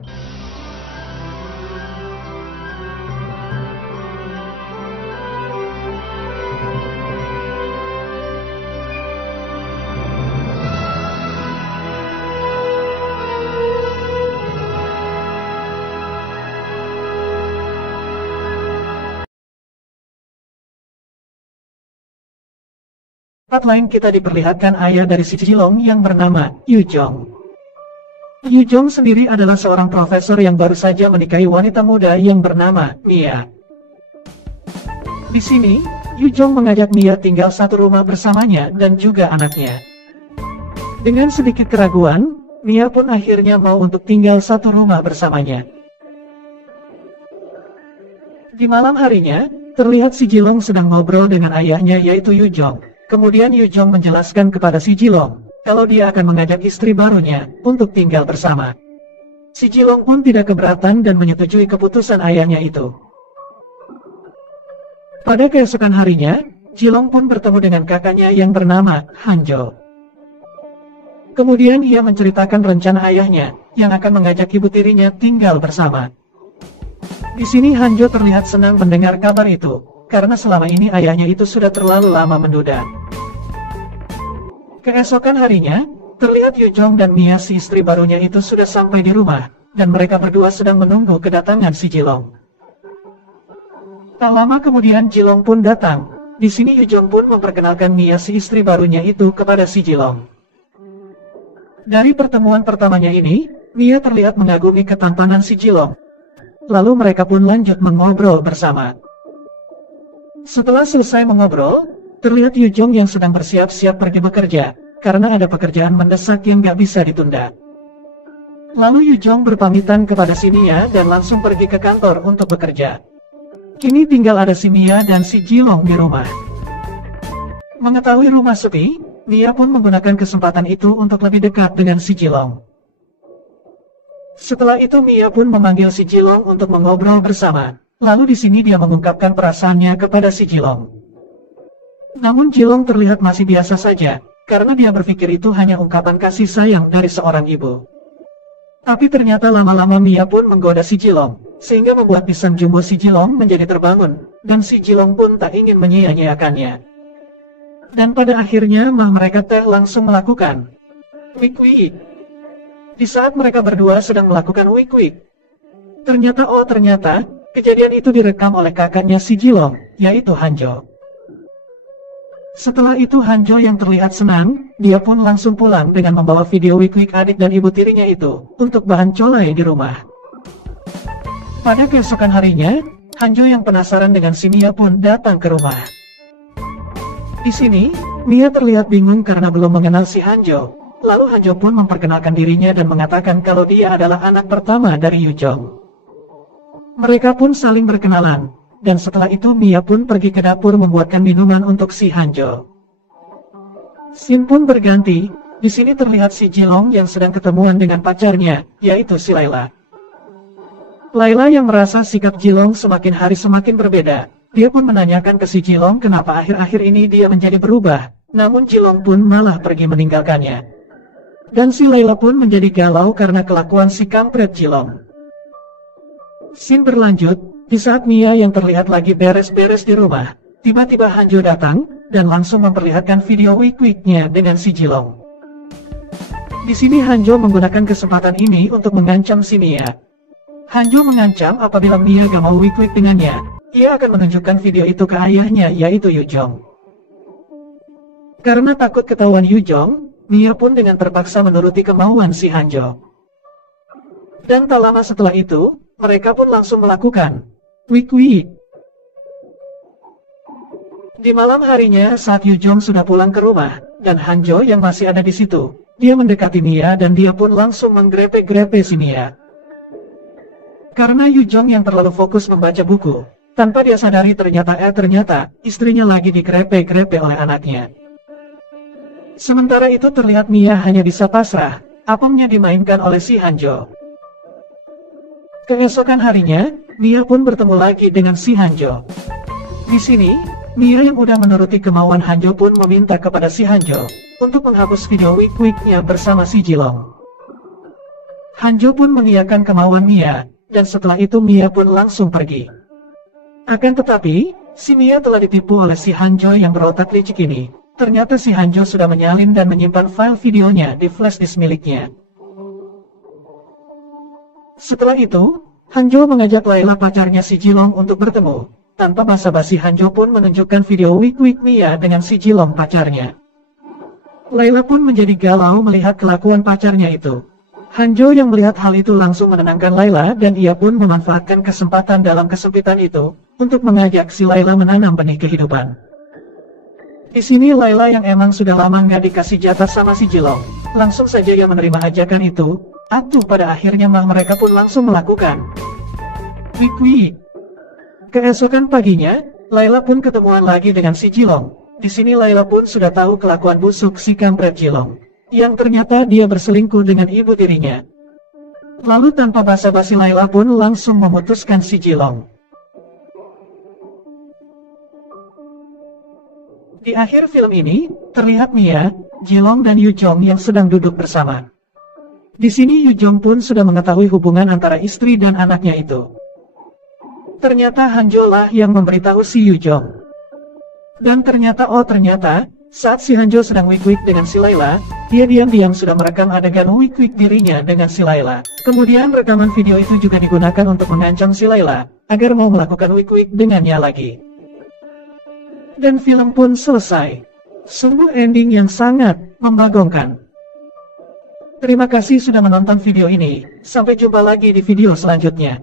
Tempat lain kita diperlihatkan ayah dari si Jilong yang bernama Yu Jong. Yu Jong sendiri adalah seorang profesor yang baru saja menikahi wanita muda yang bernama Mia. Di sini, Yu Jong mengajak Mia tinggal satu rumah bersamanya dan juga anaknya. Dengan sedikit keraguan, Mia pun akhirnya mau untuk tinggal satu rumah bersamanya. Di malam harinya, terlihat si Jilong sedang ngobrol dengan ayahnya yaitu Yu Jong. Kemudian Yu Jong menjelaskan kepada si Jilong kalau dia akan mengajak istri barunya untuk tinggal bersama. Si Jilong pun tidak keberatan dan menyetujui keputusan ayahnya itu. Pada keesokan harinya, Jilong pun bertemu dengan kakaknya yang bernama Hanjo. Kemudian ia menceritakan rencana ayahnya yang akan mengajak ibu tirinya tinggal bersama. Di sini Hanjo terlihat senang mendengar kabar itu, karena selama ini ayahnya itu sudah terlalu lama menduda. Keesokan harinya, terlihat Yu Jong dan Mia si istri barunya itu sudah sampai di rumah, dan mereka berdua sedang menunggu kedatangan si Jilong. Tak lama kemudian Jilong pun datang. Di sini Yu Jong pun memperkenalkan Mia si istri barunya itu kepada si Jilong. Dari pertemuan pertamanya ini, Mia terlihat mengagumi ketampanan si Jilong. Lalu mereka pun lanjut mengobrol bersama. Setelah selesai mengobrol, terlihat Yu Jong yang sedang bersiap-siap pergi bekerja, karena ada pekerjaan mendesak yang gak bisa ditunda. Lalu Yu Jong berpamitan kepada si Mia dan langsung pergi ke kantor untuk bekerja. Kini tinggal ada si Mia dan si Jilong di rumah. Mengetahui rumah sepi, Mia pun menggunakan kesempatan itu untuk lebih dekat dengan si Jilong. Setelah itu Mia pun memanggil si Jilong untuk mengobrol bersama. Lalu di sini dia mengungkapkan perasaannya kepada si Jilong. Namun Jilong terlihat masih biasa saja, karena dia berpikir itu hanya ungkapan kasih sayang dari seorang ibu. Tapi ternyata lama-lama Mia pun menggoda si Jilong, sehingga membuat pisang jumbo si Jilong menjadi terbangun, dan si Jilong pun tak ingin menyia-nyiakannya. Dan pada akhirnya mereka langsung melakukan wik-wik. Di saat mereka berdua sedang melakukan wik-wik, ternyata kejadian itu direkam oleh kakaknya si Jilong, yaitu Hanjo. Setelah itu Hanjo yang terlihat senang, dia pun langsung pulang dengan membawa video wik-wik adik dan ibu tirinya itu, untuk bahan colai di rumah. Pada keesokan harinya, Hanjo yang penasaran dengan si Mia pun datang ke rumah. Di sini, Mia terlihat bingung karena belum mengenal si Hanjo. Lalu Hanjo pun memperkenalkan dirinya dan mengatakan kalau dia adalah anak pertama dari Yu Jong. Mereka pun saling berkenalan, dan setelah itu Mia pun pergi ke dapur membuatkan minuman untuk si Hanjo. Scene pun berganti, di sini terlihat si Jilong yang sedang ketemuan dengan pacarnya, yaitu si Layla. Layla yang merasa sikap Jilong semakin hari semakin berbeda, dia pun menanyakan ke si Jilong kenapa akhir-akhir ini dia menjadi berubah, namun Jilong pun malah pergi meninggalkannya. Dan si Layla pun menjadi galau karena kelakuan si kampret Jilong. Scene berlanjut, di saat Mia yang terlihat lagi beres-beres di rumah, tiba-tiba Hanjo datang, dan langsung memperlihatkan video wik-wiknya dengan si Jilong. Di sini Hanjo menggunakan kesempatan ini untuk mengancam si Mia. Hanjo mengancam apabila Mia gak mau wik-wik dengannya, ia akan menunjukkan video itu ke ayahnya yaitu Yu Jong. Karena takut ketahuan Yu Jong, Mia pun dengan terpaksa menuruti kemauan si Hanjo. Dan tak lama setelah itu, mereka pun langsung melakukan wik-wik. Di malam harinya saat Yu Jong sudah pulang ke rumah, dan Hanjo yang masih ada di situ, dia mendekati Mia dan dia pun langsung menggrepe-grepe si Mia. Karena Yu Jong yang terlalu fokus membaca buku, tanpa dia sadari ternyata istrinya lagi digrepe-grepe oleh anaknya. Sementara itu terlihat Mia hanya bisa pasrah, apemnya dimainkan oleh si Hanjo. Keesokan harinya, Mia pun bertemu lagi dengan si Hanjo. Di sini, Mia yang udah menuruti kemauan Hanjo pun meminta kepada si Hanjo untuk menghapus video wik-wiknya bersama si Jilong. Hanjo pun mengiyakan kemauan Mia, dan setelah itu Mia pun langsung pergi. Akan tetapi, si Mia telah ditipu oleh si Hanjo yang berotak licik ini. Ternyata si Hanjo sudah menyalin dan menyimpan file videonya di flash disk miliknya. Setelah itu, Hanjo mengajak Layla pacarnya si Jilong untuk bertemu. Tanpa basa-basi Hanjo pun menunjukkan video wik-wik Mia dengan si Jilong pacarnya. Layla pun menjadi galau melihat kelakuan pacarnya itu. Hanjo yang melihat hal itu langsung menenangkan Layla dan ia pun memanfaatkan kesempatan dalam kesempitan itu untuk mengajak si Layla menanam benih kehidupan. Di sini Layla yang emang sudah lama nggak dikasih jatah sama si Jilong, langsung saja ia menerima ajakan itu. Pada akhirnya mereka pun langsung melakukan wik-wik. Keesokan paginya, Layla pun ketemuan lagi dengan si Jilong. Di sini Layla pun sudah tahu kelakuan busuk si kampret Jilong, yang ternyata dia berselingkuh dengan ibu tirinya. Lalu tanpa basa-basi Layla pun langsung memutuskan si Jilong. Di akhir film ini, terlihat Mia, Jilong dan Yujong yang sedang duduk bersama. Di sini Yujong pun sudah mengetahui hubungan antara istri dan anaknya itu. Ternyata Hanjo lah yang memberitahu si Yujong. Dan ternyata saat si Hanjo sedang wik-wik dengan si Layla, dia diam-diam sudah merekam adegan wik-wik dirinya dengan si Layla. Kemudian rekaman video itu juga digunakan untuk mengancam si Layla, agar mau melakukan wik-wik dengannya lagi. Dan film pun selesai. Sungguh ending yang sangat membagongkan. Terima kasih sudah menonton video ini, sampai jumpa lagi di video selanjutnya.